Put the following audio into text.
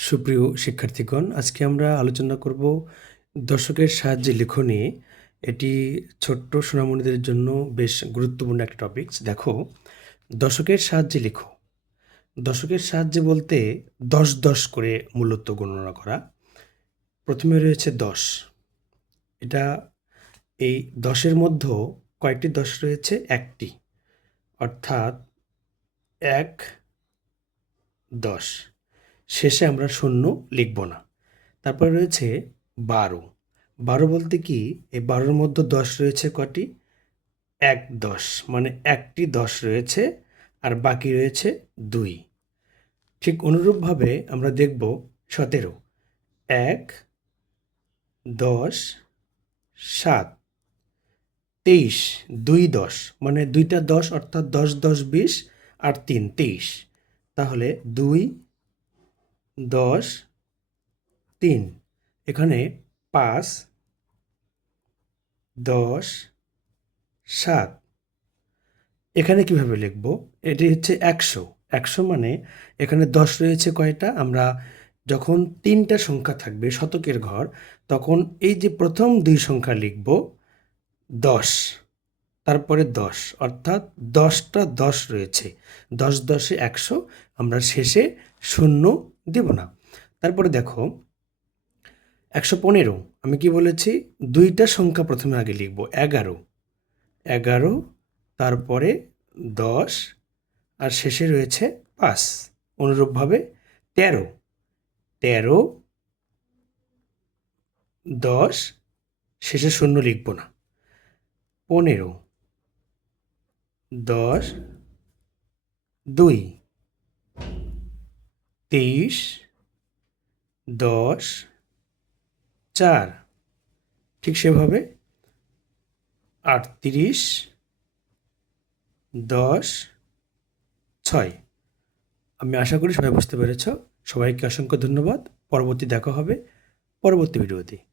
সুপ্রিয় শিক্ষার্থীগণ, আজকে আমরা আলোচনা করব দর্শকের সাহায্যে লিখনে। এটি ছোট্ট সোনামণিদের জন্য বেশ গুরুত্বপূর্ণ একটা টপিকস দেখো দশকের সাহায্যে লেখো। দশকের সাহায্যে বলতে দশ দশ করে মূলত গণনা করা। প্রথমে রয়েছে দশ। এটা এই দশের মধ্যে কয়েকটি দশ রয়েছে, একটি। অর্থাৎ এক, দশ। শেষে আমরা শূন্য লিখব না। তারপরে রয়েছে বারো। বারো বলতে কি? এই বারোর মধ্যে দশ রয়েছে কটি? এক দশ মানে একটি দশ রয়েছে আর বাকি রয়েছে দুই। ঠিক অনুরূপভাবে আমরা দেখব সতেরো, এক, দশ, সাত, তেইশ, দুই দশ মানে দুইটা দশ অর্থাৎ দশ দশ বিশ আর তিন তেইশ। তাহলে দুই দশ, তিন। এখানে পাঁচ, দশ, সাত। এখানে কীভাবে লিখব? এটি হচ্ছে একশো। একশো মানে এখানে দশ রয়েছে কয়টা? আমরা যখন তিনটা সংখ্যা থাকবে, শতকের ঘর, তখন এই যে প্রথম দুই সংখ্যা লিখব, দশ। তারপরে দশ, অর্থাৎ দশটা দশ রয়েছে। দশ দশে একশো, আমরা শেষে শূন্য দেব না। তারপরে দেখো, একশো পনেরো, আমি কি বলেছি? দুইটা সংখ্যা প্রথমে আগে লিখব, এগারো। এগারো, তারপরে দশ, আর শেষে রয়েছে পাঁচ। অনুরূপভাবে তেরো। তেরো, দশ, শেষে শূন্য লিখব না। পনেরো, দশ, দুই। তেইশ দশ, চার। ঠিক সেভাবে আটত্রিশ, দশ, ছয়। আমি আশা করি সবাই বুঝতে পেরেছ। সবাইকে অসংখ্য ধন্যবাদ। পরবর্তী দেখা হবে। পরবর্তী ভিডিওতে।